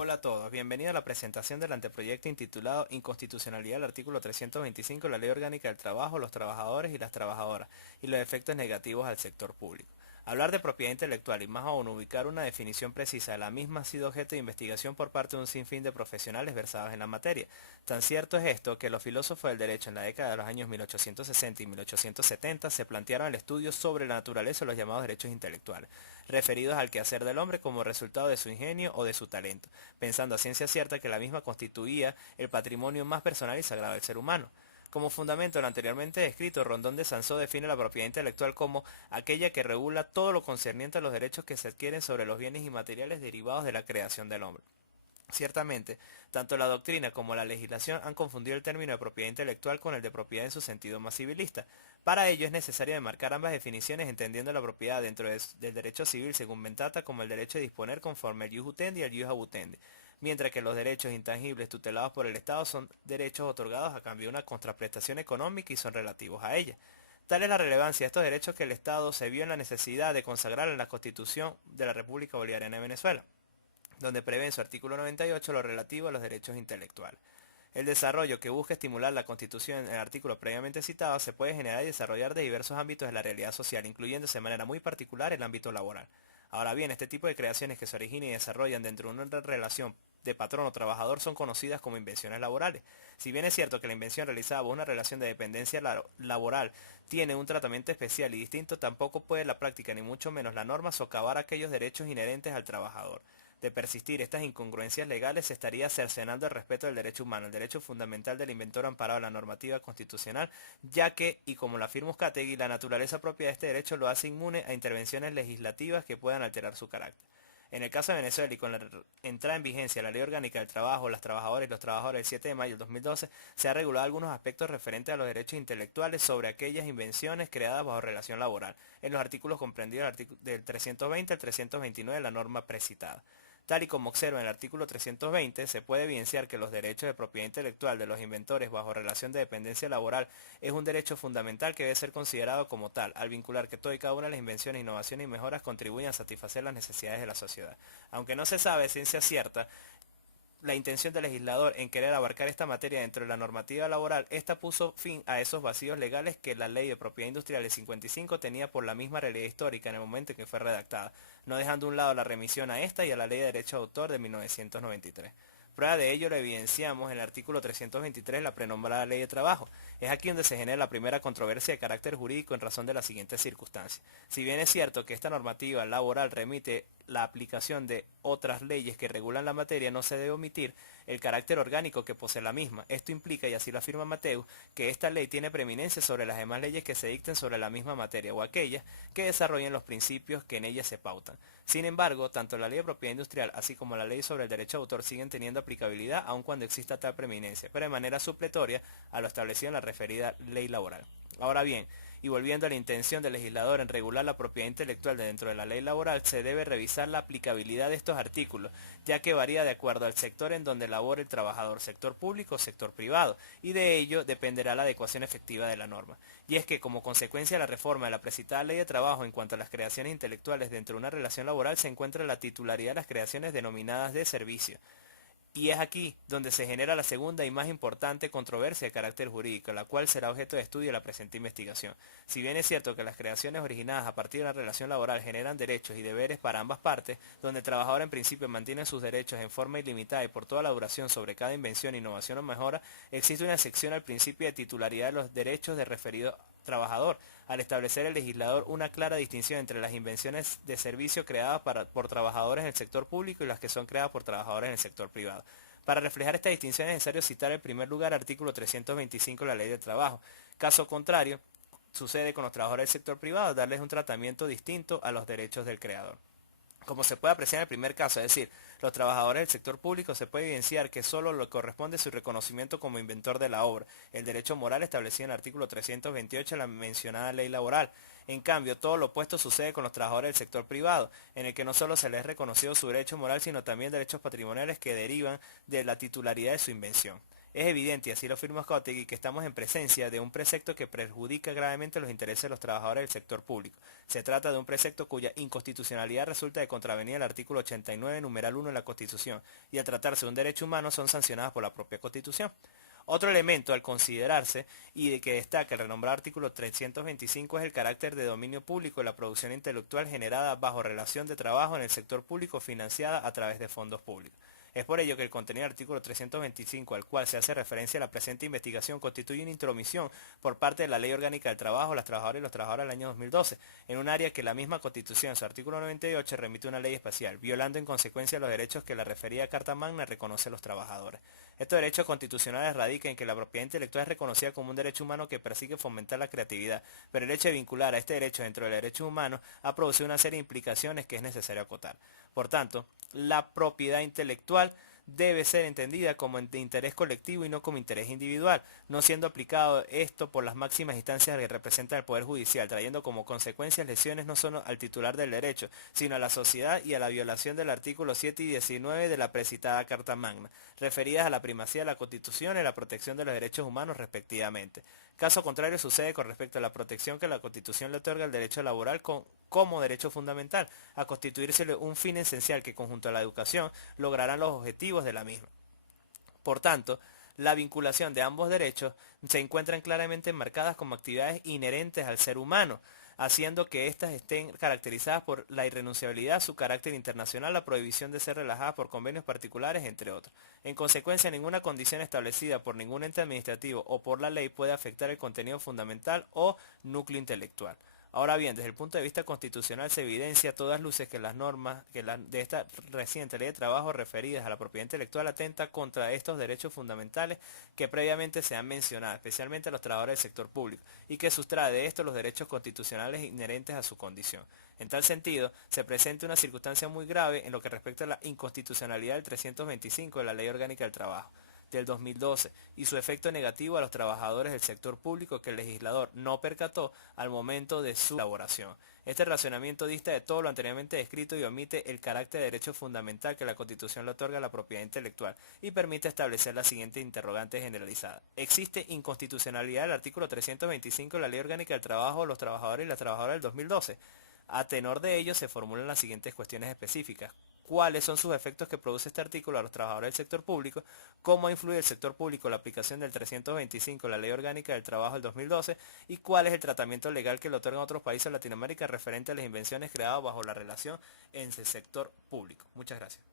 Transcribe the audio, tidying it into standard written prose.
Hola a todos, bienvenidos a la presentación del anteproyecto intitulado Inconstitucionalidad del artículo 325 de la Ley Orgánica del Trabajo, los trabajadores y las trabajadoras y los efectos negativos al sector público. Hablar de propiedad intelectual y más aún ubicar una definición precisa de la misma ha sido objeto de investigación por parte de un sinfín de profesionales versados en la materia. Tan cierto es esto que los filósofos del derecho en la década de los años 1860 y 1870 se plantearon el estudio sobre la naturaleza de los llamados derechos intelectuales, referidos al quehacer del hombre como resultado de su ingenio o de su talento, pensando a ciencia cierta que la misma constituía el patrimonio más personal y sagrado del ser humano. Como fundamento de lo anteriormente descrito, Rondón de Sansó define la propiedad intelectual como aquella que regula todo lo concerniente a los derechos que se adquieren sobre los bienes inmateriales derivados de la creación del hombre. Ciertamente, tanto la doctrina como la legislación han confundido el término de propiedad intelectual con el de propiedad en su sentido más civilista. Para ello es necesario demarcar ambas definiciones entendiendo la propiedad dentro del derecho civil según Ventata como el derecho de disponer conforme al ius utendi y al ius abutendi, mientras que los derechos intangibles tutelados por el Estado son derechos otorgados a cambio de una contraprestación económica y son relativos a ella. Tal es la relevancia de estos derechos que el Estado se vio en la necesidad de consagrar en la Constitución de la República Bolivariana de Venezuela, donde prevé en su artículo 98 lo relativo a los derechos intelectuales. El desarrollo que busca estimular la Constitución en el artículo previamente citado se puede generar y desarrollar de diversos ámbitos de la realidad social, incluyéndose de manera muy particular el ámbito laboral. Ahora bien, este tipo de creaciones que se originan y desarrollan dentro de una relación de patrón o trabajador son conocidas como invenciones laborales. Si bien es cierto que la invención realizada bajo una relación de dependencia laboral tiene un tratamiento especial y distinto, tampoco puede la práctica ni mucho menos la norma socavar aquellos derechos inherentes al trabajador. De persistir estas incongruencias legales se estaría cercenando el respeto del derecho humano, el derecho fundamental del inventor amparado en la normativa constitucional, ya que, y como lo afirma Uzcategui, la naturaleza propia de este derecho lo hace inmune a intervenciones legislativas que puedan alterar su carácter. En el caso de Venezuela y con la entrada en vigencia de la Ley Orgánica del Trabajo, las trabajadoras y los trabajadores del 7 de mayo del 2012, se ha regulado algunos aspectos referentes a los derechos intelectuales sobre aquellas invenciones creadas bajo relación laboral, en los artículos comprendidos del 320 al 329 de la norma precitada. Tal y como observa en el artículo 320, se puede evidenciar que los derechos de propiedad intelectual de los inventores bajo relación de dependencia laboral es un derecho fundamental que debe ser considerado como tal, al vincular que todas y cada una de las invenciones, innovaciones y mejoras contribuyen a satisfacer las necesidades de la sociedad. Aunque no se sabe ciencia cierta la intención del legislador en querer abarcar esta materia dentro de la normativa laboral, esta puso fin a esos vacíos legales que la Ley de Propiedad Industrial del 55 tenía por la misma realidad histórica en el momento en que fue redactada, no dejando a un lado la remisión a esta y a la Ley de Derecho de Autor de 1993. Prueba de ello lo evidenciamos en el artículo 323 de la prenombrada Ley de Trabajo. Es aquí donde se genera la primera controversia de carácter jurídico en razón de las siguientes circunstancias. Si bien es cierto que esta normativa laboral remite la aplicación de otras leyes que regulan la materia, no se debe omitir el carácter orgánico que posee la misma. Esto implica, y así lo afirma Mateus, que esta ley tiene preeminencia sobre las demás leyes que se dicten sobre la misma materia o aquellas que desarrollen los principios que en ella se pautan. Sin embargo, tanto la Ley de Propiedad Industrial así como la Ley sobre el Derecho de Autor siguen teniendo aplicabilidad aun cuando exista tal preeminencia, pero de manera supletoria a lo establecido en la referida ley laboral. Ahora bien, y volviendo a la intención del legislador en regular la propiedad intelectual dentro de la ley laboral, se debe revisar la aplicabilidad de estos artículos, ya que varía de acuerdo al sector en donde labore el trabajador, sector público o sector privado, y de ello dependerá la adecuación efectiva de la norma. Y es que, como consecuencia de la reforma de la precitada ley de trabajo en cuanto a las creaciones intelectuales dentro de una relación laboral, se encuentra la titularidad de las creaciones denominadas de servicio. Y es aquí donde se genera la segunda y más importante controversia de carácter jurídico, la cual será objeto de estudio de la presente investigación. Si bien es cierto que las creaciones originadas a partir de la relación laboral generan derechos y deberes para ambas partes, donde el trabajador en principio mantiene sus derechos en forma ilimitada y por toda la duración sobre cada invención, innovación o mejora, existe una excepción al principio de titularidad de los derechos de referido trabajador, al establecer el legislador una clara distinción entre las invenciones de servicio creadas por trabajadores en el sector público y las que son creadas por trabajadores en el sector privado. Para reflejar esta distinción es necesario citar en primer lugar el artículo 325 de la Ley del Trabajo. Caso contrario, sucede con los trabajadores del sector privado, darles un tratamiento distinto a los derechos del creador. Como se puede apreciar en el primer caso, es decir, los trabajadores del sector público, se puede evidenciar que solo le corresponde su reconocimiento como inventor de la obra, el derecho moral establecido en el artículo 328 de la mencionada ley laboral. En cambio, todo lo opuesto sucede con los trabajadores del sector privado, en el que no solo se les es reconocido su derecho moral, sino también derechos patrimoniales que derivan de la titularidad de su invención. Es evidente, y así lo afirma Scottegui, que estamos en presencia de un precepto que perjudica gravemente los intereses de los trabajadores del sector público. Se trata de un precepto cuya inconstitucionalidad resulta de contravenir el artículo 89, numeral 1 de la Constitución, y al tratarse de un derecho humano son sancionadas por la propia Constitución. Otro elemento al considerarse y de que destaca el renombrado artículo 325 es el carácter de dominio público de la producción intelectual generada bajo relación de trabajo en el sector público financiada a través de fondos públicos. Es por ello que el contenido del artículo 325, al cual se hace referencia a la presente investigación, constituye una intromisión por parte de la Ley Orgánica del Trabajo, las trabajadoras y los trabajadores del año 2012, en un área que la misma Constitución, en su artículo 98, remite a una ley especial, violando en consecuencia los derechos que la referida Carta Magna reconoce a los trabajadores. Estos derechos constitucionales radican en que la propiedad intelectual es reconocida como un derecho humano que persigue fomentar la creatividad, pero el hecho de vincular a este derecho dentro del derecho humano ha producido una serie de implicaciones que es necesario acotar. Por tanto, la propiedad intelectual debe ser entendida como de interés colectivo y no como interés individual, no siendo aplicado esto por las máximas instancias que representan el Poder Judicial, trayendo como consecuencias lesiones no solo al titular del derecho, sino a la sociedad y a la violación del artículo 7 y 19 de la precitada Carta Magna, referidas a la primacía de la Constitución y la protección de los derechos humanos respectivamente. Caso contrario sucede con respecto a la protección que la Constitución le otorga al derecho laboral como derecho fundamental, a constituírsele un fin esencial que conjunto a la educación lograrán los objetivos de la misma. Por tanto, la vinculación de ambos derechos se encuentran claramente enmarcadas como actividades inherentes al ser humano, haciendo que éstas estén caracterizadas por la irrenunciabilidad, su carácter internacional, la prohibición de ser relajadas por convenios particulares, entre otros. En consecuencia, ninguna condición establecida por ningún ente administrativo o por la ley puede afectar el contenido fundamental o núcleo intelectual. Ahora bien, desde el punto de vista constitucional se evidencia a todas luces que las normas de esta reciente ley de trabajo referidas a la propiedad intelectual atenta contra estos derechos fundamentales que previamente se han mencionado, especialmente a los trabajadores del sector público, y que sustrae de esto los derechos constitucionales inherentes a su condición. En tal sentido, se presenta una circunstancia muy grave en lo que respecta a la inconstitucionalidad del 325 de la Ley Orgánica del Trabajo del 2012 y su efecto negativo a los trabajadores del sector público que el legislador no percató al momento de su elaboración. Este razonamiento dista de todo lo anteriormente descrito y omite el carácter de derecho fundamental que la Constitución le otorga a la propiedad intelectual y permite establecer la siguiente interrogante generalizada. ¿Existe inconstitucionalidad del artículo 325 de la Ley Orgánica del Trabajo de los trabajadores y las trabajadoras del 2012? A tenor de ello se formulan las siguientes cuestiones específicas. ¿Cuáles son sus efectos que produce este artículo a los trabajadores del sector público? ¿Cómo influye el sector público la aplicación del 325, la Ley Orgánica del Trabajo del 2012? ¿Y cuál es el tratamiento legal que le otorgan otros países de Latinoamérica referente a las invenciones creadas bajo la relación en el sector público? Muchas gracias.